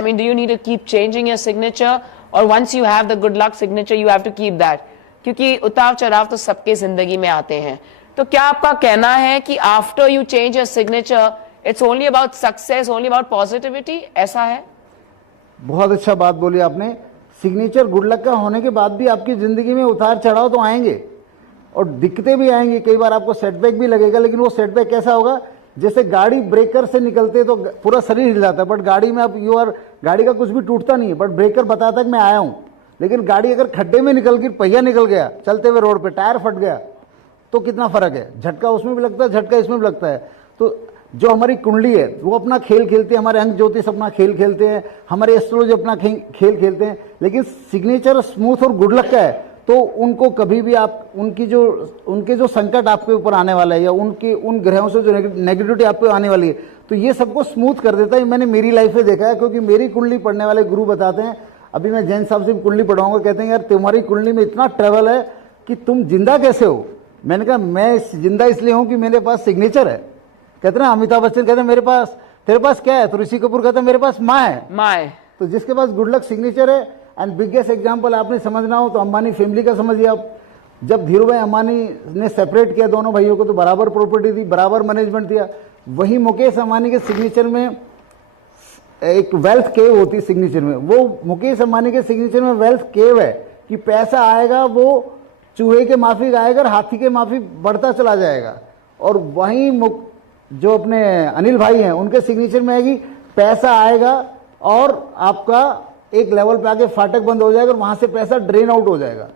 I mean, do you need to keep changing your signature, or once you have the good luck signature, you have to keep that? क्योंकि उतार चढ़ाव तो सबके जिंदगी में आते हैं. तो क्या आपका कहना है कि after you change your signature, it's only about success, only about positivity? ऐसा है? बहुत अच्छा बात बोली आपने. सिग्नेचर गुड लक का होने के बाद भी आपकी जिंदगी में उतार चढ़ाव तो आएंगे और दिक्कतें भी आएंगी. कई बार आपको सेटबैक भी लगेगा, लेकिन वो सेटबैक कैसा होगा? जैसे गाड़ी ब्रेकर से निकलते तो पूरा शरीर हिल जाता है, बट गाड़ी में आप गाड़ी का कुछ भी टूटता नहीं है, बट ब्रेकर बताता है कि मैं आया हूं. लेकिन गाड़ी अगर खड्डे में निकल गई, पहिया निकल गया चलते हुए रोड पे, टायर फट गया, तो कितना फर्क है. झटका उसमें भी लगता है, झटका इसमें भी लगता है. तो जो हमारी कुंडली है वो अपना खेल खेलते हैं, हमारे अंक ज्योतिष अपना खेल खेलते हैं, हमारे एस्ट्रोलॉजी अपना खेल खेलते हैं. लेकिन सिग्नेचर स्मूथ और गुड लक का है तो उनको कभी भी आप उनके जो संकट आपके ऊपर आने वाला है, या उन ग्रहों से जो नेगेटिविटी आप पे आने वाली है, तो ये सबको स्मूथ कर देता है. मैंने मेरी लाइफ में देखा है, क्योंकि मेरी कुंडली पढ़ने वाले गुरु बताते हैं. अभी मैं जैन साहब से कुंडली पढ़ाऊंगा, कहते हैं यार तुम्हारी कुंडली में इतना ट्रेवल है कि तुम जिंदा कैसे हो. मैंने कहा मैं जिंदा इसलिए हूं कि मेरे पास सिग्नेचर है. कहते ना अमिताभ बच्चन कहते हैं तेरे पास क्या है, तो ऋषि कपूर कहते हैं मेरे पास माँ है. तो जिसके पास गुड लक सिग्नेचर है. एंड बिगेस्ट एग्जांपल आपने समझना हो तो अंबानी फैमिली का समझिए आप. जब धीरू भाई अंबानी ने सेपरेट किया दोनों भाइयों को, तो बराबर प्रॉपर्टी दी, बराबर मैनेजमेंट दिया. वही मुकेश अंबानी के सिग्नेचर में एक वेल्थ केव होती है सिग्नेचर में. वो मुकेश अंबानी के सिग्नेचर में वेल्थ केव है कि पैसा आएगा वो चूहे के माफिक आएगा और हाथी के माफिक बढ़ता चला जाएगा. और वहीं जो अपने अनिल भाई हैं उनके सिग्नेचर में आएगी पैसा आएगा और आपका एक लेवल पे आके फाटक बंद हो जाएगा और वहां से पैसा ड्रेन आउट हो जाएगा.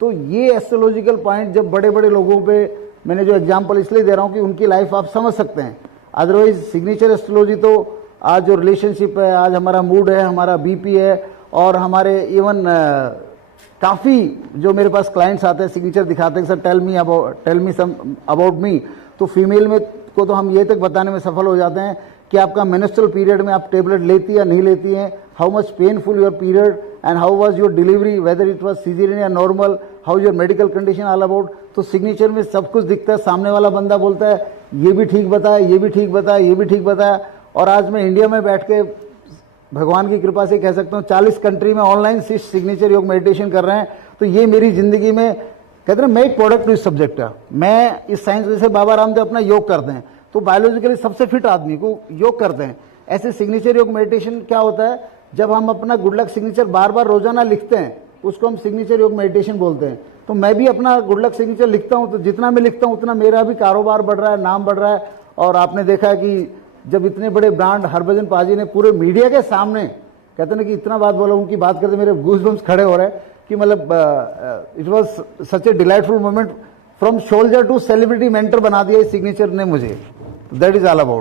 तो ये एस्ट्रोलॉजिकल पॉइंट जब बड़े बड़े लोगों पे, मैंने जो एग्जांपल इसलिए दे रहा हूं कि उनकी लाइफ आप समझ सकते हैं. अदरवाइज सिग्नेचर एस्ट्रोलॉजी तो आज जो रिलेशनशिप है, आज हमारा मूड है, हमारा बीपी है, और हमारे इवन काफ़ी जो मेरे पास क्लाइंट्स आते हैं सिग्नेचर दिखाते हैं, sir tell me some about me. तो फीमेल में को तो हम ये तक बताने में सफल हो जाते हैं कि आपका मेंस्ट्रुअल पीरियड में आप टेबलेट लेती या नहीं लेती हैं, how much painful your period and how was your delivery, whether it was caesarean या normal, how your medical condition all about. तो सिग्नेचर में सब कुछ दिखता है. सामने वाला बंदा बोलता है ये भी ठीक बताया, ये भी ठीक बताया, ये भी ठीक बताया. और आज मैं इंडिया में बैठ के भगवान की कृपा से कह सकता हूँ 40 कंट्री में ऑनलाइन सिग्नेचर योग मेडिटेशन कर रहे हैं. तो ये मेरी जिंदगी में कहते हैं मैं एक प्रोडक्ट हूँ इस सब्जेक्ट का. मैं इस साइंस, जैसे बाबा रामदेव अपना योग करते हैं तो बायोलॉजिकली सबसे फिट आदमी को योग करते हैं, ऐसे सिग्नेचर योग मेडिटेशन क्या होता है, जब हम अपना गुड लक सिग्नेचर बार बार रोजाना लिखते हैं उसको हम सिग्नेचर योग मेडिटेशन बोलते हैं. तो मैं भी अपना गुड लक सिग्नेचर लिखता हूँ, तो जितना मैं लिखता हूँ उतना मेरा भी कारोबार बढ़ रहा है, नाम बढ़ रहा है. और आपने देखा है कि जब इतने बड़े ब्रांड हरभजन पाजी ने पूरे मीडिया के सामने कहते ना कि इतना बात बोला, उनकी बात करते मेरे गूज़बम्स खड़े हो रहे हैं कि मतलब it was such a delightful moment. From soldier to celebrity mentor बना दिया इस सिग्नेचर ने मुझे. That is all about.